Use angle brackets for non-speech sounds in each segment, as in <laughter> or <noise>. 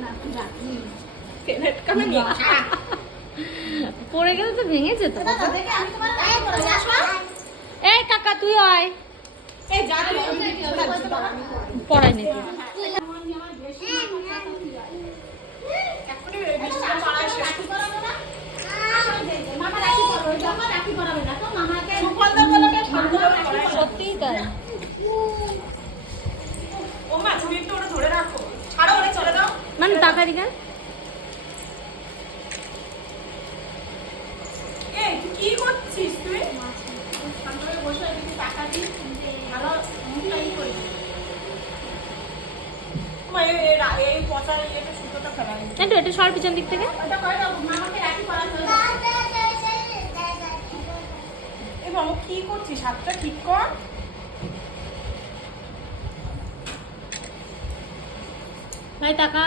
<laughs> পড়ে গেলে তো ভেঙেছে তো এই কাকা তুই আয়। পড়াই নি সত্যিই তাই। ও মা তুমি একটু ওটা ধরে রাখো। মানে টাকা দিকে কি করছিস তুই? বসে টাকা দিই ভালো। একটু একটু সর পিছন দিক থেকে। কি করছিস? হাতটা ঠিক কর। ভাই টাকা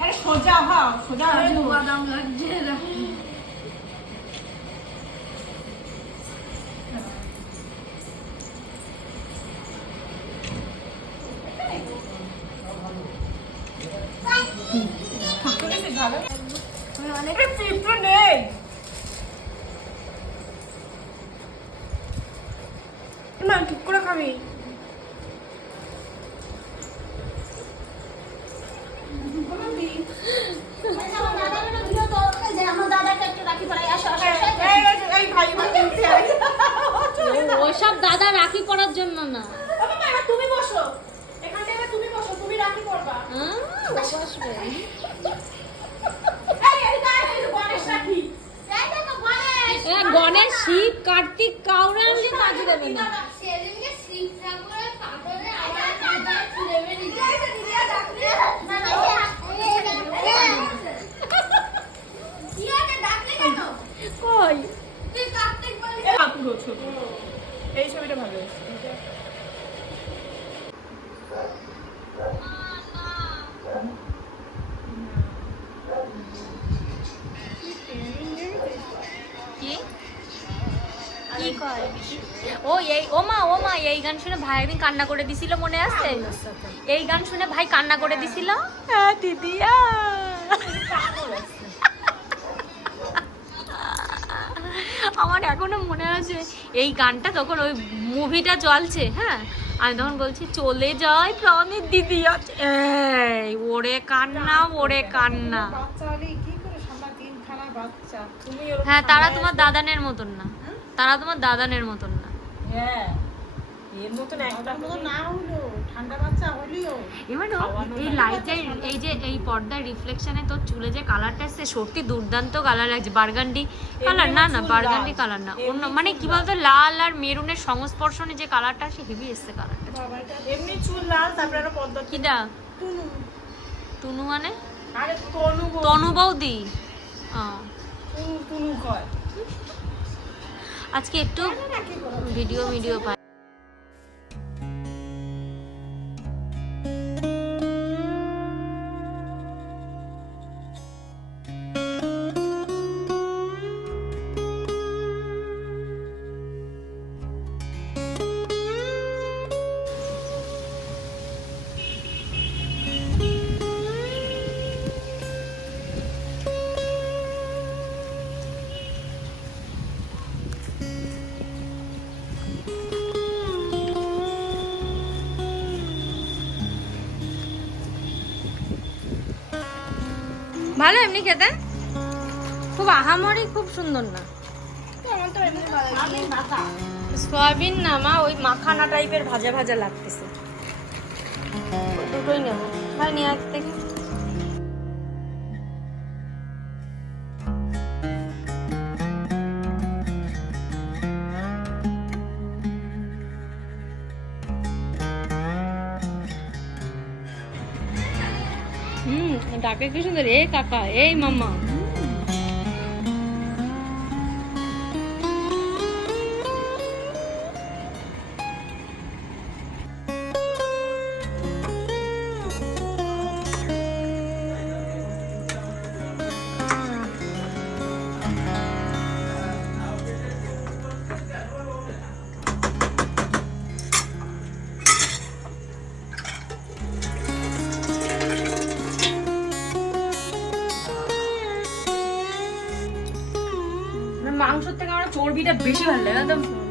আরে সোজা হও সোজা হয়ে শুনেছিস ভালো এই পিঁপড়ে নেই না ঠিক করে খাবি এই, এই, এই ভাই ভাই কিনতে আয়। চলে না। ওসব দাদা রাখি করার জন্য না ও বাবা, এবার তুমি বসো এখানে এবার তুমি বসো তুমি রাখি করবা হ্যাঁ, ও বসবে। এই এই দাঁড়া, এই যে গণেশ এ, গণেশ শিব কার্তিক কাউরে আনলে কাজে দেবে না। কই? এই ছবিটা ভালো ও এই ও মা ও মা এই গান শুনে ভাই একদিন কান্না করে দিছিল মনে আছে? এই গান শুনে ভাই কান্না করে দিছিল? হ্যাঁ দিদিয়া আমার এখনও মনে আছে এই গানটা তখন ওই মুভিটা চলছে হ্যাঁ? আমি তখন বলছি চলে যায় প্রাণের দিদি এই ওরে কান্না ওরে কান্না। হ্যাঁ তারা তোমার দাদানের মতন না। তারা তোমার দাদানের মতন না। হ্যাঁ এর মতন একটা না হলো ঠান্ডা বাচ্চা হলিও। এবারও এই। লাইটের এই যে এই পর্দার রিফ্লেকশনে তোর চুলে যে কালারটা এসছে সত্যি দুর্দান্ত কালার লাগছে। বার্গান্ডি কালার না না বার্গান্ডি কালার না অন্য মানে কি। বলতো লাল আর মেরুনের সংস্পর্শনে যে কালারটা সে হেভি এসছে কালারটা এমনি চুল লাল তারপরে আরও পদ্মা কিডা টুনু। টুনু মানে? আরে তনু। তনু বৌদি। ও, টুনু টুনু কয়। আজকে একটু ভিডিও ভিডিও পাই ভালো, এমনি খেতে? খুব আহামরি, খুব সুন্দর না। সয়াবিন না মা, ওই মাখানা টাইপের ভাজা ভাজা লাগতেছে। দুটোই নেব। ভাই, নিয়ে আসতে দেখি। ডাকে কি সুন্দর এই কাকা এই মামা চর্বিটা বেশি ভালো লাগে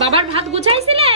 বাবার ভাত গুছাইছিলে?